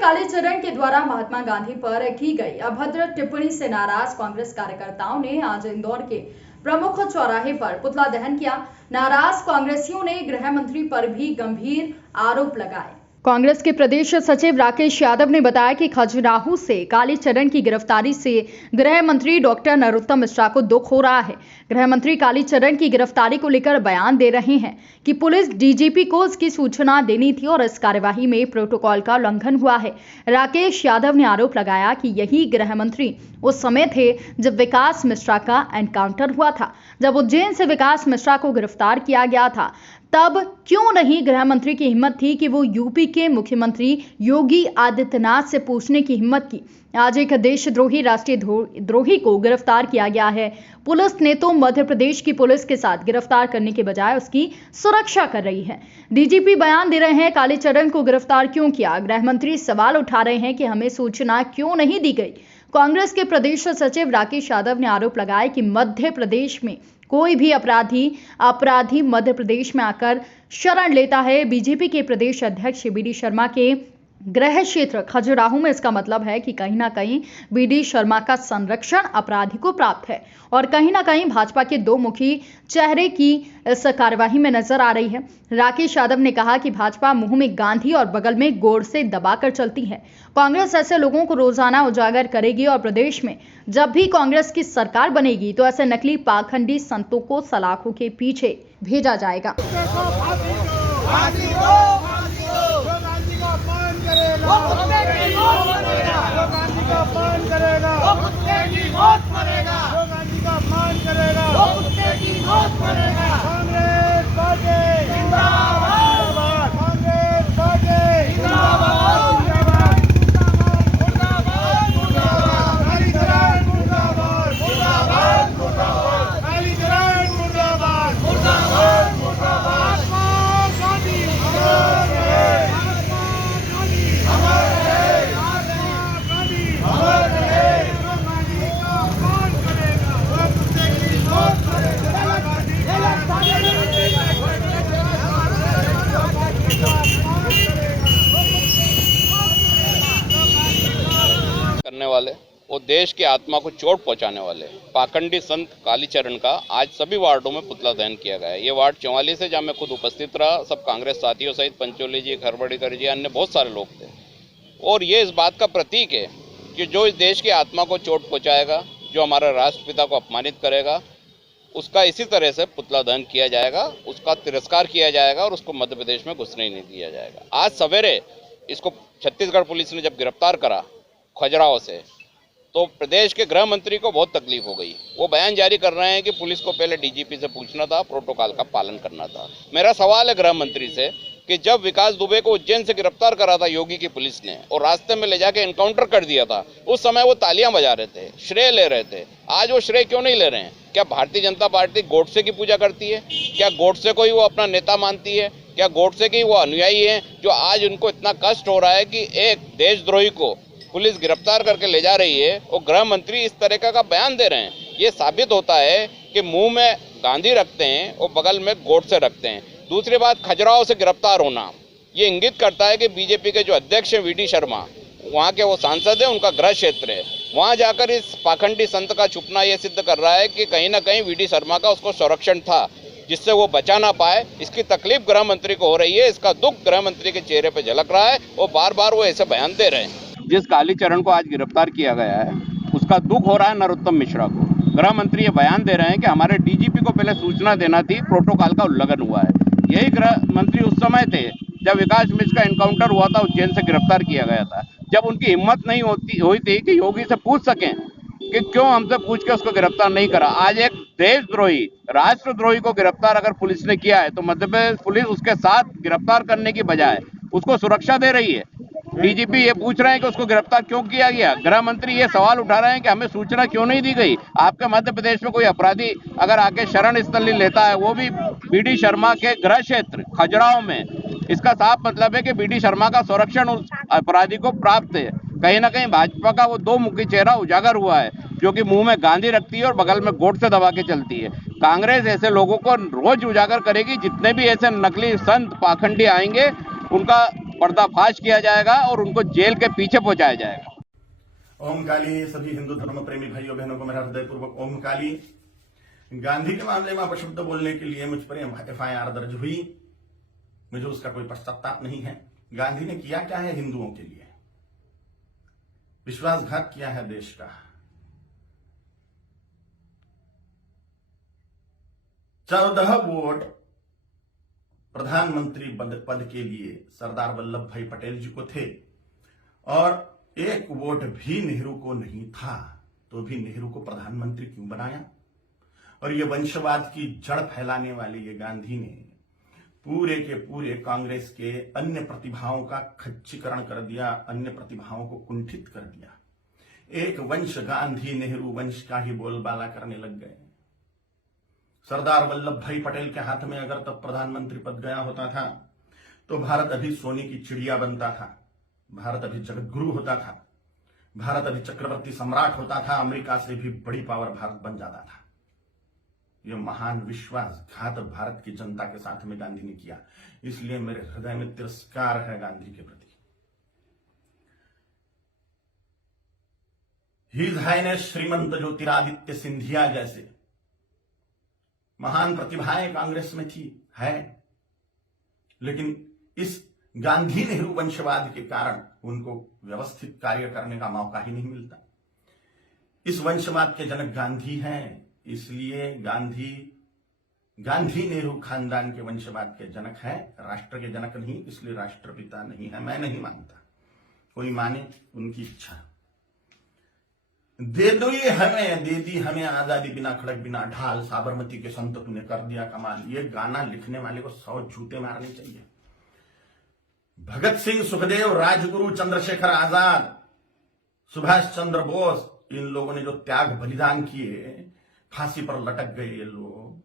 कालीचरण के द्वारा महात्मा गांधी पर की गई अभद्र टिप्पणी से नाराज कांग्रेस कार्यकर्ताओं ने आज इंदौर के प्रमुख चौराहे पर पुतला दहन किया। नाराज कांग्रेसियों ने गृह मंत्री पर भी गंभीर आरोप लगाए। कांग्रेस के प्रदेश सचिव राकेश यादव ने बताया कि खजुराहो से कालीचरण की गिरफ्तारी से गृह मंत्री डॉक्टर नरोत्तम मिश्रा को दुख हो रहा है। गृह मंत्री कालीचरण की गिरफ्तारी को लेकर बयान दे रहे हैं कि पुलिस डीजीपी को इसकी सूचना देनी थी और इस कार्यवाही में प्रोटोकॉल का उल्लंघन हुआ है। राकेश यादव ने आरोप लगाया कि यही गृह मंत्री उस समय थे जब विकास मिश्रा का एनकाउंटर हुआ था। जब उज्जैन से विकास मिश्रा को गिरफ्तार किया गया था तब क्यों नहीं गृह मंत्री की हिम्मत थी कि वो यूपी के मुख्यमंत्री योगी आदित्यनाथ से पूछने की हिम्मत की। आज एक देशद्रोही राष्ट्रीय द्रोही को गिरफ्तार किया गया है। पुलिस ने तो मध्य प्रदेश की पुलिस के साथ गिरफ्तार करने के बजाय उसकी सुरक्षा कर रही है। डीजीपी बयान दे रहे हैं कालीचरण को गिरफ्तार क्यों किया। गृह मंत्री सवाल उठा रहे हैं कि हमें सूचना क्यों नहीं दी गई। कांग्रेस के प्रदेश सचिव राकेश यादव ने आरोप लगाया कि मध्य प्रदेश में कोई भी अपराधी मध्य प्रदेश में आकर शरण लेता है। बीजेपी के प्रदेश अध्यक्ष बीडी शर्मा के गृह क्षेत्र खजुराहो में इसका मतलब है कि कहीं ना कहीं बीडी शर्मा का संरक्षण अपराधी को प्राप्त है और कहीं ना कहीं भाजपा के दो मुखी चेहरे की इस कार्यवाही में नजर आ रही है। राकेश यादव ने कहा कि भाजपा मुंह में गांधी और बगल में गोड़ से दबाकर चलती है। कांग्रेस ऐसे लोगों को रोजाना उजागर करेगी और प्रदेश में जब भी कांग्रेस की सरकार बनेगी तो ऐसे नकली पाखंडी संतों को सलाखों के पीछे भेजा जाएगा। करने वाले और देश की आत्मा को चोट पहुंचाने वाले पाखंडी संत कालीचरण का आज सभी वार्डों में पुतला दहन किया गया है। ये वार्ड 44 है जहां मैं खुद उपस्थित रहा। सब कांग्रेस साथियों सहित पंचोली जी, खरबड़ीकर जी, अन्य बहुत सारे लोग थे और ये इस बात का प्रतीक है कि जो इस देश की आत्मा को चोट पहुंचाएगा, जो हमारे राष्ट्रपिता को अपमानित करेगा, उसका इसी तरह से पुतला दहन किया जाएगा, उसका तिरस्कार किया जाएगा और उसको मध्य प्रदेश में घुसने ही नहीं दिया जाएगा। आज सवेरे इसको छत्तीसगढ़ पुलिस ने जब गिरफ्तार करा खजुराहो से तो प्रदेश के गृह मंत्री को बहुत तकलीफ हो गई। वो बयान जारी कर रहे हैं कि पुलिस को पहले डीजीपी से पूछना था, प्रोटोकॉल का पालन करना था। मेरा सवाल है गृह मंत्री से कि जब विकास दुबे को उज्जैन से गिरफ्तार करा था योगी की पुलिस ने और रास्ते में ले जाके एनकाउंटर कर दिया था, उस समय वो तालियां बजा रहे थे, श्रेय ले रहे थे। आज वो श्रेय क्यों नहीं ले रहे हैं? क्या भारतीय जनता पार्टी गोडसे की पूजा करती है? क्या गोडसे को ही वो अपना नेता मानती है? क्या गोडसे की वो अनुयायी है जो आज उनको इतना कष्ट हो रहा है कि एक देशद्रोही को पुलिस गिरफ्तार करके ले जा रही है और गृह मंत्री इस तरह का बयान दे रहे हैं? ये साबित होता है कि मुंह में गांधी रखते हैं और बगल में गोडसे रखते हैं। दूसरी बात, खजुराहो से गिरफ्तार होना ये इंगित करता है कि बीजेपी के जो अध्यक्ष हैं बीडी शर्मा, वहाँ के वो सांसद है, उनका गृह क्षेत्र है। वहाँ जाकर इस पाखंडी संत का छुपना ये सिद्ध कर रहा है कि कहीं ना कहीं बीडी शर्मा का उसको संरक्षण था जिससे वो बचा ना पाए। इसकी तकलीफ गृह मंत्री को हो रही है, इसका दुख गृह मंत्री के चेहरे पे झलक रहा है और बार बार वो ऐसे बयान दे रहे हैं। जिस कालीचरण को आज गिरफ्तार किया गया है उसका दुख हो रहा है नरोत्तम मिश्रा को। गृह मंत्री ये बयान दे रहे हैं कि हमारे डीजीपी को पहले सूचना देना थी, प्रोटोकॉल का उल्लंघन हुआ है। यही गृह मंत्री उस समय थे जब विकास मिश्र का एनकाउंटर हुआ था, उज्जैन से गिरफ्तार किया गया था, जब उनकी हिम्मत नहीं हुई थी कि योगी से पूछ सकें कि क्यों हमसे पूछ के उसको गिरफ्तार नहीं करा। आज एक देशद्रोही, राष्ट्रद्रोही को गिरफ्तार अगर पुलिस ने किया है तो मध्य प्रदेश पुलिस उसके साथ गिरफ्तार करने की बजाय उसको सुरक्षा दे रही है। डीजीपी ये पूछ रहे हैं कि उसको गिरफ्तार क्यों किया गया। गृह मंत्री ये सवाल उठा रहे हैं कि हमें सूचना क्यों नहीं दी गई। आपके मध्य प्रदेश में कोई अपराधी अगर आके शरण स्थली लेता है, वो भी बीडी शर्मा के गृह क्षेत्र खजुराहो में, इसका साफ मतलब है कि बीडी शर्मा का संरक्षण उस अपराधी को प्राप्त है। कहीं ना कहीं भाजपा का वो दो मुखी चेहरा उजागर हुआ है जो कि मुंह में गांधी रखती है और बगल में गोड से दबा के चलती है। कांग्रेस ऐसे लोगों को रोज उजागर करेगी। जितने भी ऐसे नकली संत पाखंडी आएंगे उनका पर्दाफाश किया जाएगा और उनको जेल के पीछे पहुंचाया जाएगा। ओम काली। सभी हिंदू धर्म प्रेमी भाइयों बहनों को मेरा हृदयपूर्वक ओम काली। गांधी के मामले में अपशब्द बोलने के लिए मुझ पर FIR दर्ज हुई। मुझे उसका कोई पश्चाताप नहीं है। गांधी ने किया क्या है हिंदुओं के लिए? विश्वासघात किया है देश का। 14 वोट प्रधानमंत्री पद के लिए सरदार वल्लभ भाई पटेल जी को थे और 1 वोट भी नेहरू को नहीं था, तो भी नेहरू को प्रधानमंत्री क्यों बनाया? और ये वंशवाद की जड़ फैलाने वाले ये गांधी ने पूरे के पूरे कांग्रेस के अन्य प्रतिभाओं का खच्चीकरण कर दिया, अन्य प्रतिभाओं को कुंठित कर दिया। एक वंश गांधी नेहरू वंश का ही बोलबाला करने लग गए। सरदार वल्लभ भाई पटेल के हाथ में अगर तब प्रधानमंत्री पद गया होता था तो भारत अभी सोने की चिड़िया बनता था, भारत अभी जगत गुरु होता था, भारत अभी चक्रवर्ती सम्राट होता था, अमेरिका से भी बड़ी पावर भारत बन जाता था। यह महान विश्वासघात भारत की जनता के साथ में गांधी ने किया, इसलिए मेरे हृदय में तिरस्कार है गांधी के प्रति। हिज हाइनेस श्रीमंत ज्योतिरादित्य सिंधिया जैसे महान प्रतिभाएं कांग्रेस में थी, है, लेकिन इस गांधी नेहरू वंशवाद के कारण उनको व्यवस्थित कार्य करने का मौका ही नहीं मिलता। इस वंशवाद के जनक गांधी हैं, इसलिए गांधी नेहरू खानदान के वंशवाद के जनक है, राष्ट्र के जनक नहीं, इसलिए राष्ट्रपिता नहीं है। मैं नहीं मानता, कोई माने उनकी इच्छा। दे दो ये हमें, दे दी हमें आजादी, बिना खड़क बिना ढाल, साबरमती के संत तूने कर दिया कमाल। ये गाना लिखने वाले को 100 जूते मारने चाहिए। भगत सिंह, सुखदेव, राजगुरु, चंद्रशेखर आजाद, सुभाष चंद्र बोस, इन लोगों ने जो त्याग बलिदान किए, फांसी पर लटक गए ये लोग,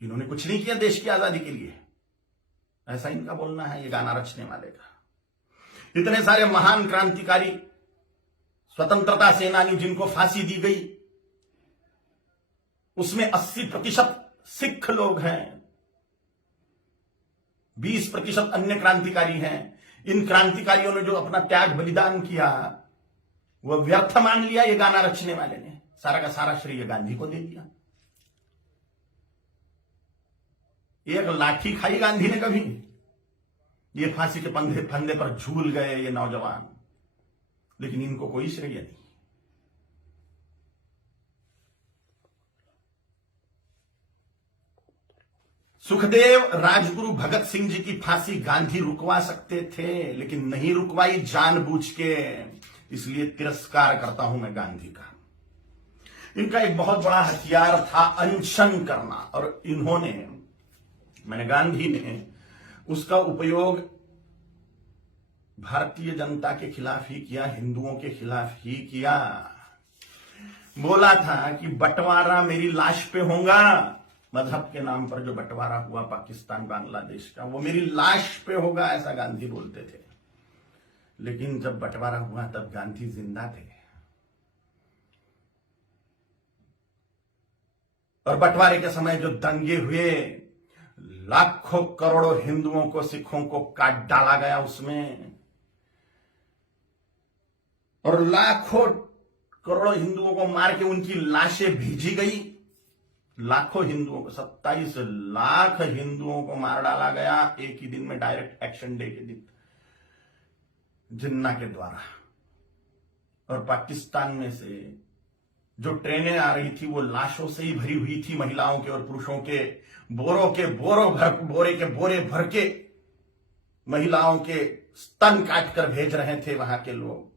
इन्होंने कुछ नहीं किया देश की आजादी के लिए, ऐसा इनका बोलना है ये गाना रचने वाले का। इतने सारे महान क्रांतिकारी, स्वतंत्रता सेनानी जिनको फांसी दी गई, उसमें 80% सिख लोग हैं, 20% अन्य क्रांतिकारी हैं। इन क्रांतिकारियों ने जो अपना त्याग बलिदान किया वह व्यर्थ मान लिया ये गाना रचने वाले ने, सारा का सारा श्रेय गांधी को दे दिया। एक लाठी खाई गांधी ने कभी? ये फांसी के फंदे पर झूल गए ये नौजवान, लेकिन इनको कोई श्रेय नहीं। सुखदेव, राजगुरु, भगत सिंह जी की फांसी गांधी रुकवा सकते थे, लेकिन नहीं रुकवाई जानबूझ के, इसलिए तिरस्कार करता हूं मैं गांधी का। इनका एक बहुत बड़ा हथियार था अनशन करना, और इन्होंने, मैंने गांधी ने उसका उपयोग भारतीय जनता के खिलाफ ही किया, हिंदुओं के खिलाफ ही किया। बोला था कि बंटवारा मेरी लाश पे होगा, मजहब के नाम पर जो बंटवारा हुआ पाकिस्तान बांग्लादेश का, वो मेरी लाश पे होगा, ऐसा गांधी बोलते थे। लेकिन जब बंटवारा हुआ तब गांधी जिंदा थे, और बंटवारे के समय जो दंगे हुए, लाखों करोड़ों हिंदुओं को, सिखों को काट डाला गया उसमें, और लाखों करोड़ों हिंदुओं को मार के उनकी लाशें भेजी गई। लाखों हिंदुओं को, 27 लाख हिंदुओं को मार डाला गया एक ही दिन में, डायरेक्ट एक्शन डे के दिन, जिन्ना के द्वारा। और पाकिस्तान में से जो ट्रेनें आ रही थी वो लाशों से ही भरी हुई थी, महिलाओं के और पुरुषों के, बोरे के बोरे भर के महिलाओं के स्तन काट कर भेज रहे थे वहां के लोग।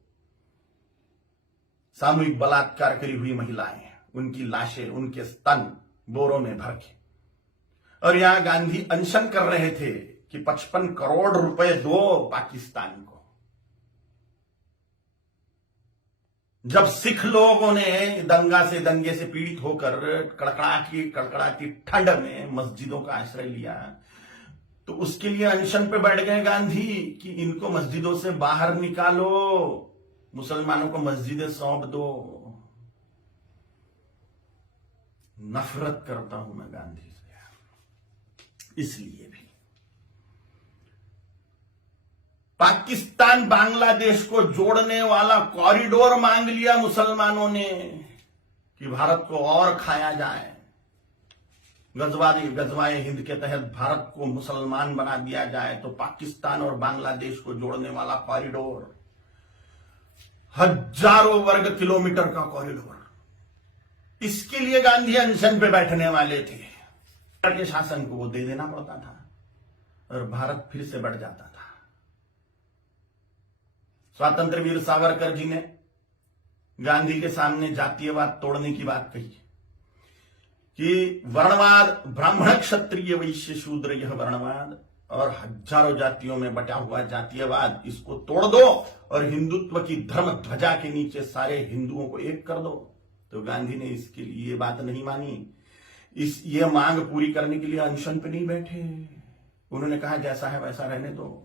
सामूहिक बलात्कार करी हुई महिलाएं, उनकी लाशें, उनके स्तन बोरों में भर के। और यहां गांधी अनशन कर रहे थे कि 55 करोड़ रुपए दो पाकिस्तान को। जब सिख लोगों ने दंगे से पीड़ित होकर कड़कड़ाती ठंड में मस्जिदों का आश्रय लिया, तो उसके लिए अनशन पे बैठ गए गांधी कि इनको मस्जिदों से बाहर निकालो, मुसलमानों को मस्जिदें सौंप दो। नफरत करता हूं मैं गांधी से, इसलिए भी पाकिस्तान बांग्लादेश को जोड़ने वाला कॉरिडोर मांग लिया मुसलमानों ने कि भारत को और खाया जाए। गजवाए हिंद के तहत भारत को मुसलमान बना दिया जाए, तो पाकिस्तान और बांग्लादेश को जोड़ने वाला कॉरिडोर, हजारों वर्ग किलोमीटर का कॉरिडोर, इसके लिए गांधी अनशन पे बैठने वाले थे। के शासन को वो दे देना पड़ता था और भारत फिर से बढ़ जाता था। स्वतंत्र वीर सावरकर जी ने गांधी के सामने जातीयवाद तोड़ने की बात कही कि वर्णवाद, ब्राह्मण क्षत्रिय वैश्य शूद्र, यह वर्णवाद और हजारों जातियों में बटा हुआ जातीयवाद, इसको तोड़ दो और हिंदुत्व की धर्म ध्वजा के नीचे सारे हिंदुओं को एक कर दो। तो गांधी ने इसके लिए ये बात नहीं मानी। ये मांग पूरी करने के लिए अनशन पे नहीं बैठे। उन्होंने कहा जैसा है वैसा रहने दो।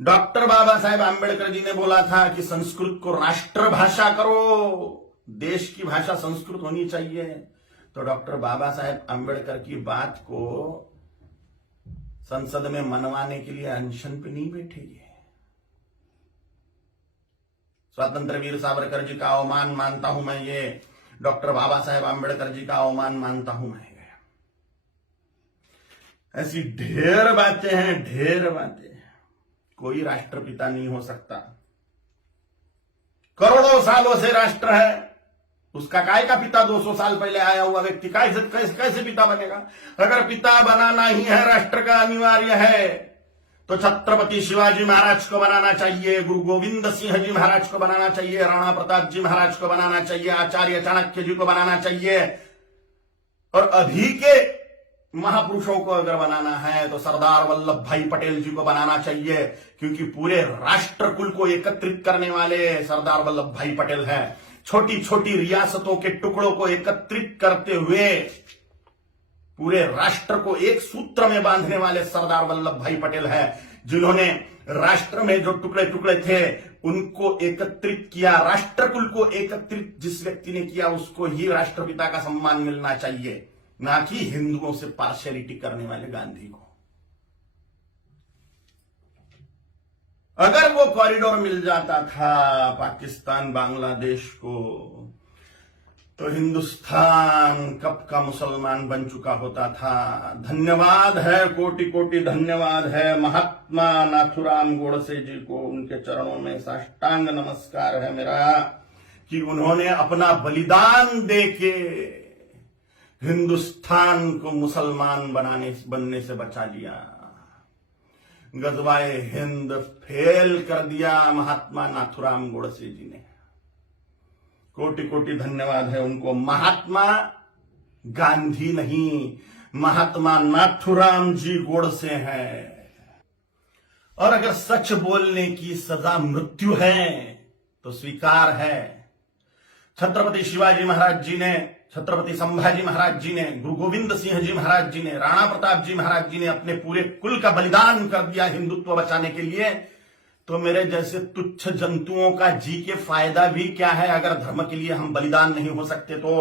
डॉक्टर बाबा साहेब आंबेडकर जी ने बोला था कि संस्कृत को राष्ट्रभाषा करो, देश की भाषा संस्कृत होनी चाहिए। तो डॉक्टर बाबा साहेब आंबेडकर की बात को संसद में मनवाने के लिए अनशन पे नहीं बैठेगी। स्वतंत्र वीर सावरकर जी का अवमान मानता हूं मैं, ये डॉक्टर बाबा साहेब आंबेडकर जी का अवमान मानता हूं मैं। ऐसी ढेर बातें हैं, ढेर बातें। कोई राष्ट्रपिता नहीं हो सकता। करोड़ों सालों से राष्ट्र है, उसका काय का पिता 200 साल पहले आया हुआ व्यक्ति कैसे पिता बनेगा? अगर पिता बनाना ही है, राष्ट्र का अनिवार्य है, तो छत्रपति शिवाजी महाराज को बनाना चाहिए, गुरु गोविंद सिंह जी महाराज को बनाना चाहिए, राणा प्रताप जी महाराज को बनाना चाहिए, आचार्य चाणक्य जी को बनाना चाहिए, और अभी के महापुरुषों को अगर बनाना है तो सरदार वल्लभ भाई पटेल जी को बनाना चाहिए, क्योंकि पूरे राष्ट्र कुल को एकत्रित करने वाले सरदार वल्लभ भाई पटेल हैं। छोटी छोटी रियासतों के टुकड़ों को एकत्रित करते हुए पूरे राष्ट्र को एक सूत्र में बांधने वाले सरदार वल्लभ भाई पटेल हैं, जिन्होंने राष्ट्र में जो टुकड़े टुकड़े थे उनको एकत्रित किया। राष्ट्र कुल को एकत्रित जिस व्यक्ति ने किया उसको ही राष्ट्रपिता का सम्मान मिलना चाहिए, ना कि हिंदुओं से पार्शियलिटी करने वाले गांधी को। अगर वो कॉरिडोर मिल जाता था पाकिस्तान बांग्लादेश को, तो हिंदुस्तान कब का मुसलमान बन चुका होता था। धन्यवाद है, कोटि कोटि धन्यवाद है महात्मा नाथुराम गोडसे जी को, उनके चरणों में साष्टांग नमस्कार है मेरा, कि उन्होंने अपना बलिदान देके हिंदुस्तान को मुसलमान बनने से बचा लिया। गजवाए हिंद फेल कर दिया महात्मा नाथुराम गोडसे जी ने। कोटि कोटि धन्यवाद है उनको। महात्मा गांधी नहीं, महात्मा नाथुराम जी गोडसे हैं। और अगर सच बोलने की सजा मृत्यु है तो स्वीकार है। छत्रपति शिवाजी महाराज जी ने, छत्रपति संभाजी महाराज जी ने, गुरु गोविंद सिंह जी महाराज जी ने, राणा प्रताप जी महाराज जी ने अपने पूरे कुल का बलिदान कर दिया हिंदुत्व बचाने के लिए। तो मेरे जैसे तुच्छ जंतुओं का जी के फायदा भी क्या है? अगर धर्म के लिए हम बलिदान नहीं हो सकते तो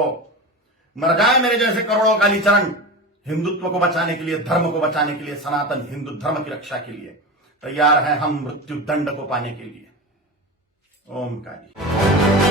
मर जाए मेरे जैसे करोड़ों कालीचरण, हिंदुत्व को बचाने के लिए, धर्म को बचाने के लिए, सनातन हिंदू धर्म की रक्षा के लिए तैयार है हम मृत्यु दंड को पाने के लिए। ओम काली।